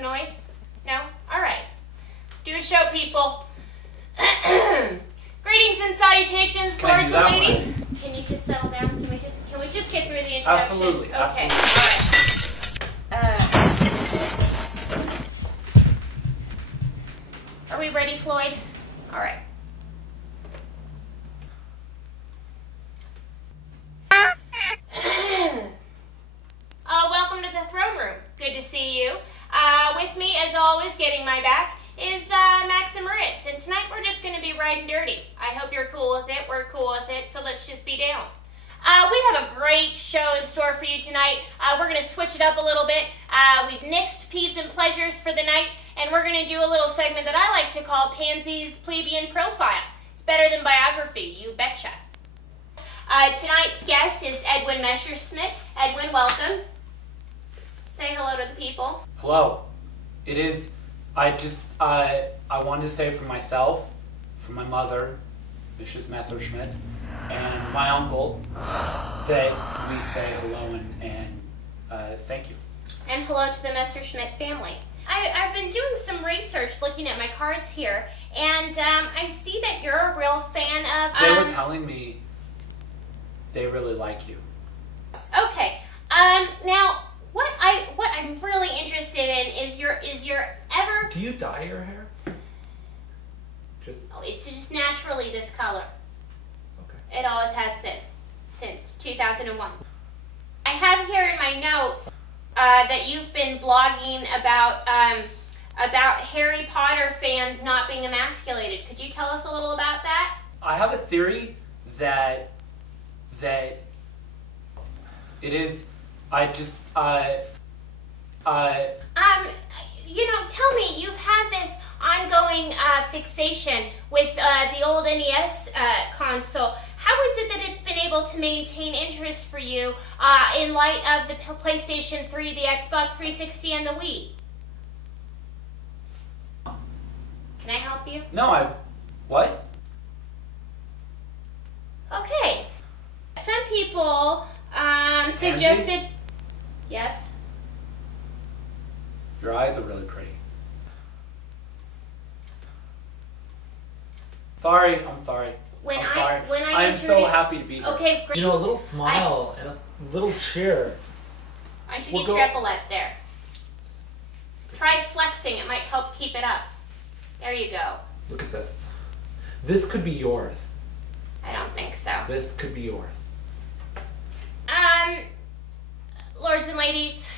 some noise? No? All right. Let's do a show, people. Greetings and salutations, lords and ladies. Can you just settle down? Can we just get through the introduction? Absolutely. Okay. Absolutely. All right. Are we ready, Floyd? All right. Welcome to the throne room. Good to see you. With me, as always, getting my back, is Max and Moritz. And tonight we're just going to be riding dirty. I hope you're cool with it. We're cool with it, so let's just be down. We have a great show in store for you tonight. We're going to switch it up a little bit. We've nixed Peeves and Pleasures for the night, and we're going to do a little segment that I like to call Pansy's Plebeian Profile. It's better than biography, you betcha. Tonight's guest is Edwin Messerschmidt. Edwin, welcome. Say hello to the people. Hello. It is, I wanted to say for myself, for my mother, Mrs. Messerschmidt, and my uncle, that we say hello and thank you. And hello to the Messerschmidt family. I've been doing some research looking at my cards here, and I see that you're a real fan of... They were telling me they really like you. Okay. Now, what I'm really interested in is your ever... Do you dye your hair? Oh, it's just naturally this color. Okay. It always has been, since 2001. I have here in my notes that you've been blogging about Harry Potter fans not being emasculated. Could you tell us a little about that? I have a theory that it is, you know, tell me, you've had this ongoing fixation with the old NES console. How is it that it's been able to maintain interest for you in light of the PlayStation 3, the Xbox 360, and the Wii? Can I help you? No, what? Okay. Some people suggested... Andy? Yes? Your eyes are really pretty. Sorry, I'm sorry. I'm sorry. I am so happy to be here. Okay, great. You know, a little smile and a little cheer. Why don't you get Trepolet there? Try flexing. It might help keep it up. There you go. Look at this. This could be yours. I don't think so. This could be yours. Lords and ladies,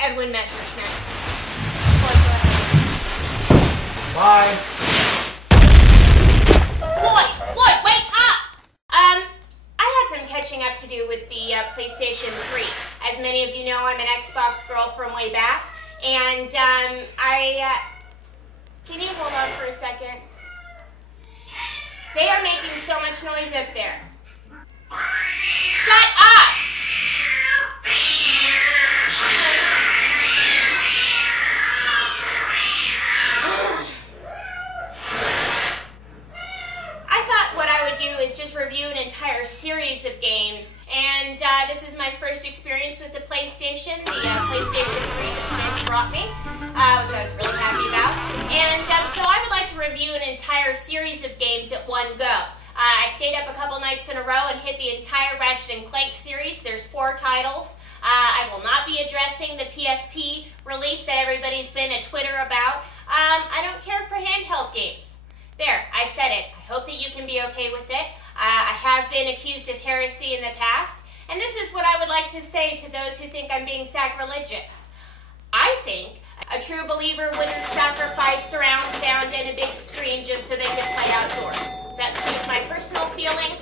Edwin Messerschmidt. Floyd, go ahead. Bye. Floyd, wake up! I had some catching up to do with the PlayStation 3. As many of you know, I'm an Xbox girl from way back, and can you hold on for a second? They are making so much noise up there. Shut up! I thought what I would do is just review an entire series of games, and this is my first experience with the PlayStation, the PlayStation 3 that Santa brought me, which I was really happy about. And so I would like to review an entire series of games at one go. I stayed up a couple nights in a row and hit the entire Ratchet and Clank series. There's 4 titles. I will not be addressing the PSP release that everybody's been at Twitter about. I don't care for handheld games. There, I said it. I hope that you can be okay with it. I have been accused of heresy in the past, and this is what I would like to say to those who think I'm being sacrilegious. I think a true believer wouldn't sacrifice surround sound and a big screen just so they could play outdoors. That's just my personal feeling.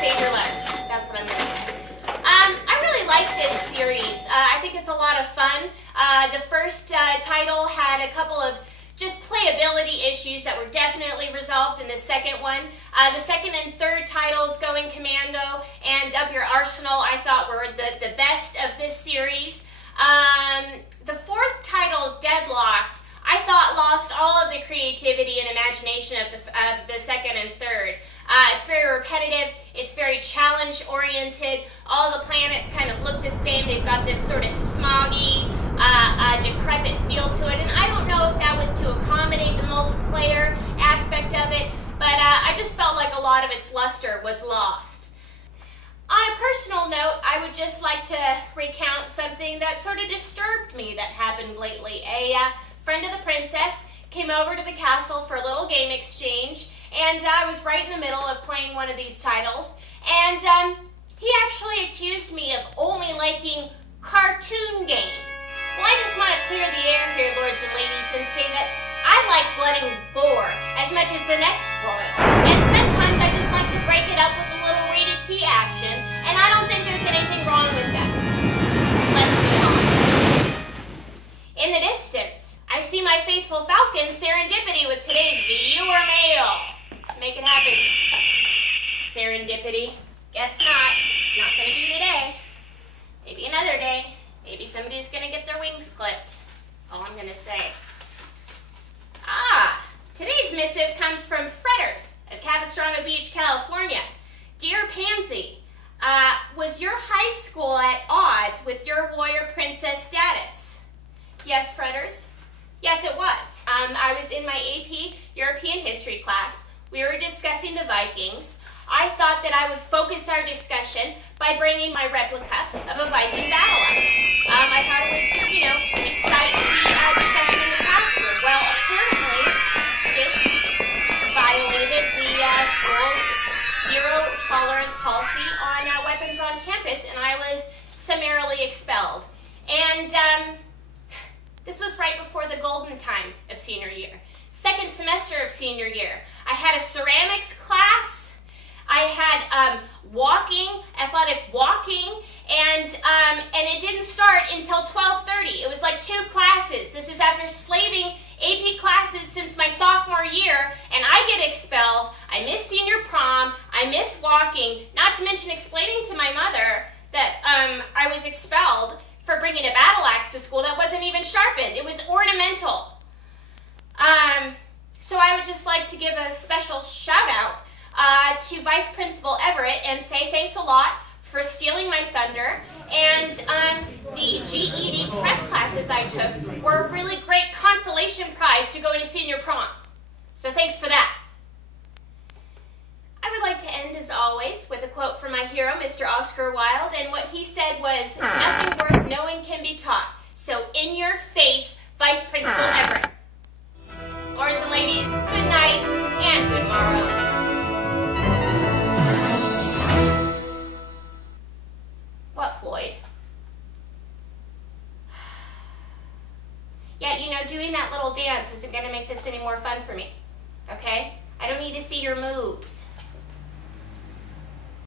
Save your letters. That's what I'm going to say. I really like this series. I think it's a lot of fun. The first title had a couple of just playability issues that were definitely resolved in the second one. The second and third titles, Going Commando and Up Your Arsenal, I thought were the best of this series. The fourth title, Deadlocked, I thought lost all of the creativity and imagination of the second and third. It's very repetitive, it's very challenge-oriented, all the planets kind of look the same, they've got this sort of smoggy, decrepit feel to it, and I don't know if that was to accommodate the multiplayer aspect of it, but I just felt like a lot of its luster was lost. On a personal note, I would just like to recount something that sort of disturbed me that happened lately. A friend of the princess came over to the castle for a little game exchange, and I was right in the middle of playing one of these titles, and he actually accused me of only liking cartoon games. Well, I just want to clear the air here, lords and ladies, and say that I like blood and gore as much as the next royal. And sometimes I just like to break it up with a little rated T action, and I don't think there's anything wrong with that. Let's move on. In the distance, I see my faithful falcon Serendipity with today's viewer mail. Let's make it happen. Serendipity. Guess not. It's not going to be today. Maybe another day. Maybe somebody's going to get their wings clipped. That's all I'm going to say. Today's missive comes from Fretters of Capistrano Beach, California. Dear Pansy, was your high school at odds with your warrior princess status? Yes, Fretters. Yes, it was. I was in my AP European History class. We were discussing the Vikings. I thought that I would focus our discussion by bringing my replica of a Viking battle axe. I thought it would, excite the discussion in the classroom. Well, apparently, this violated the school's zero tolerance policy on weapons on campus, and I was summarily expelled. And this was right before the golden time of senior year. Second semester of senior year. I had a ceramics class. I had athletic walking, and it didn't start until 12:30. It was like 2 classes. This is after slaving AP classes since my sophomore year, and I get expelled. I miss senior prom. I miss walking, not to mention explaining to my mother that I was expelled for bringing a battle axe to school that wasn't even sharpened. It was ornamental. So I would just like to give a special shout out to Vice Principal Everett and say thanks a lot for stealing my thunder, and the GED prep classes I took were a really great consolation prize to go into senior prom. So thanks for that. I would like to end, as always, with a quote from my hero, Mr. Oscar Wilde, and what he said was, "Nothing worth knowing can be taught. So in your face, Vice Principal Everett." Lords and ladies, good night and good morrow. What, Floyd? Yeah, doing that little dance isn't going to make this any more fun for me, okay? I don't need to see your moves.